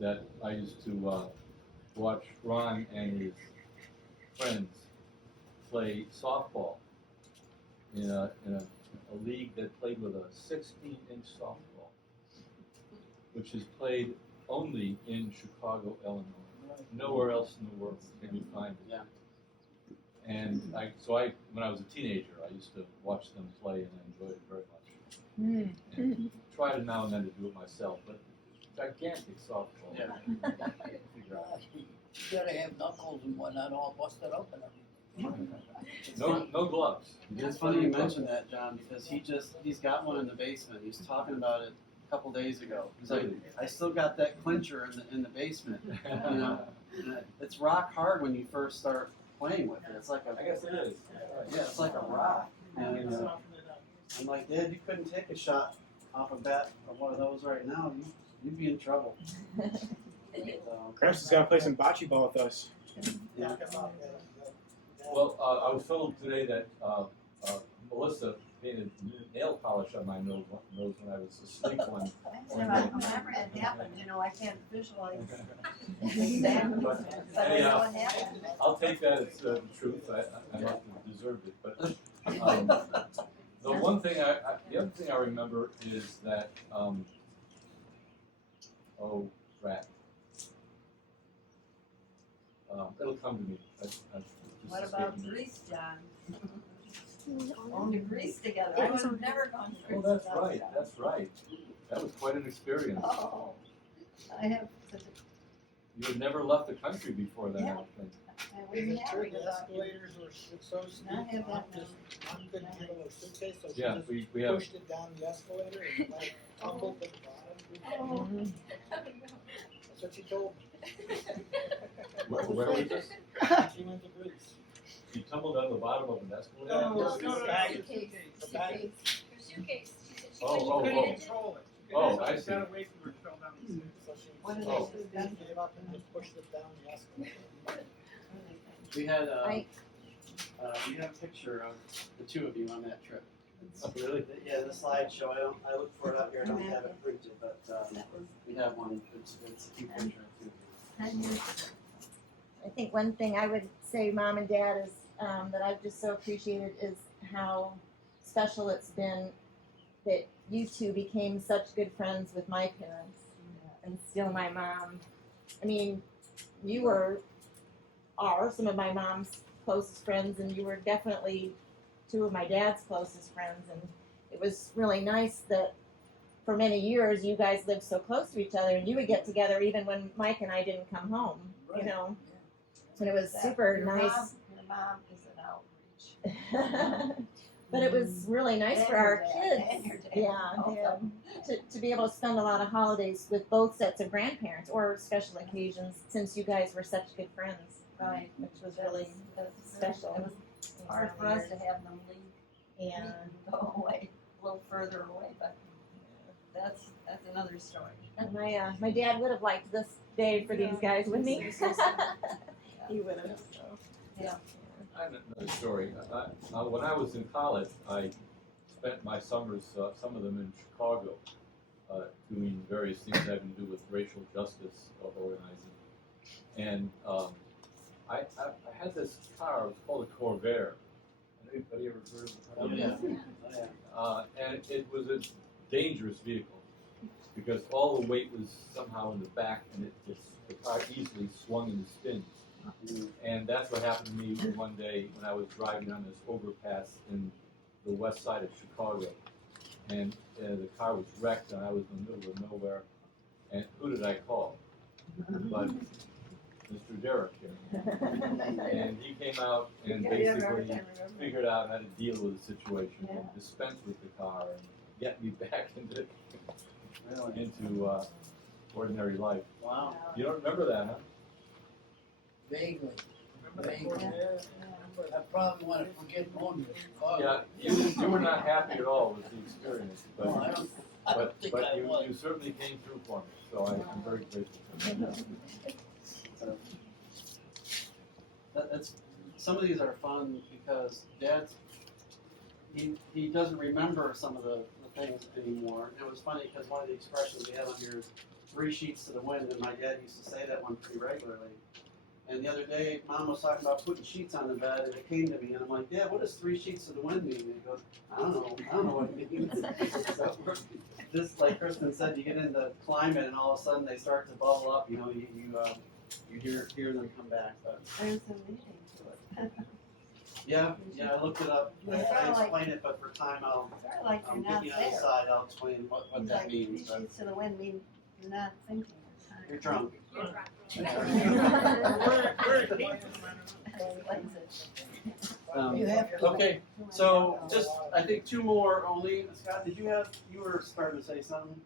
that I used to watch Ron and his friends play softball in a league that played with a 16-inch softball, which is played only in Chicago, Illinois. Nowhere else in the world can you find it. Yeah. And when I was a teenager, I used to watch them play and I enjoyed it very much. And try now and then to do it myself, but gigantic softball. Yeah. You gotta have knuckles and whatnot all busted open. No gloves. It's funny you mentioned that, John, because he's got one in the basement. He was talking about it a couple days ago. He's like, I still got that clincher in the basement. You know, it's rock hard when you first start playing with it. It's like I guess it is. yeah, it's like a rock. And, I'm like, Dad, you couldn't take a shot off a bat of one of those right now. You'd be in trouble. So, Chris is gonna play some bocce ball with us. yeah. Well, I was told today that Melissa painted nail polish on my nose when I was asleep one. Whenever it happened, I can't visualize that. But But I know it happened. I'll take that as the truth. I must have deserved it. But the other thing I remember is that rat. It'll come to me. What about Greece, John? Going to Greece together. I would have never gone to Greece. Oh, that's without right. John. That's right. That was quite an experience. Oh, I have such You had never left the country before that, I don't think. a, we have The because escalators were so steep, Not have that Mom couldn't handle her suitcase, so she Yeah, just we have. pushed it down the escalator and like tumbled to the bottom. That's what she told me. Where was this? She went to Greece. You tumbled on the bottom of an escalator? No, no, bag. suitcase. The bag. Suitcase. She said she Oh, couldn't oh. control it. Oh, I see. Got away from her, fell down the stairs. So she What did Oh. they do? gave up and just pushed it down the escalator. We had I- we have a picture of the two of you on that trip. Oh, really? Yeah, the slideshow. I looked for it up here. I don't have it printed, but That was we have one. It's a cute picture of two. 10 years ago. I think one thing I would say, Mom and Dad, is that I've just so appreciated is how special it's been that you two became such good friends with my parents and still my mom. I mean, you are some of my mom's closest friends, and you were definitely two of my dad's closest friends. And it was really nice that for many years you guys lived so close to each other, and you would get together even when Mike and I didn't come home. You know. And it was super Your nice. mom is an outreach. But it was really nice And for our your dad, and kids. your dad. Yeah, Both of them. to be able to spend a lot of holidays with both sets of grandparents or special occasions, since you guys were such good friends, Right. which was really That's special. It was hard for us to have them leave, Yeah. go away, a little further away, but that's another story. And my dad would have liked this day for these guys, wouldn't he? He would have. Yeah. I have another story. When I was in college, I spent my summers, some of them in Chicago, doing various things having to do with racial justice organizing. And I had this car. It was called a Corvair. Anybody ever heard of the car? Oh yeah. And it was a dangerous vehicle because all the weight was somehow in the back, and the car easily swung into spins. And that's what happened to me one day when I was driving on this overpass in the west side of Chicago. And the car was wrecked, and I was in the middle of nowhere. And who did I call? But Mr. Derrick here. And he came out and basically figured out how to deal with the situation and dispense with the car and get me back into ordinary life. Wow. You don't remember that, huh? Vaguely. Remember that Corvair? I probably want to forget going to Chicago. Yeah, you were not happy at all with the experience, but No, I don't think I you was. certainly came through for me, so I'm very grateful. So, that's some of these are fun because Dad's he doesn't remember some of the things anymore. And it was funny because one of the expressions we have on here is three sheets to the wind, and my dad used to say that one pretty regularly. And the other day, Mom was talking about putting sheets on the bed, and it came to me, and I'm like, Dad, what does 3 sheets to the wind mean? And he goes, I don't know what it means. So, just like Kristen said, you get into climate, and all of a sudden they start to bubble up. You know, you hear them come back. But There's a meaning to it. yeah, I looked it up. I explain it, but for time, I'll Sort of like you're not get you on the there. side. I'll explain what It's that like means. 3 But sheets to the wind mean you're not thinking. you're drunk. You're drunk. Where it came Explains it. You have to. Okay, so just I think 2 more only. Scott, you were starting to say something?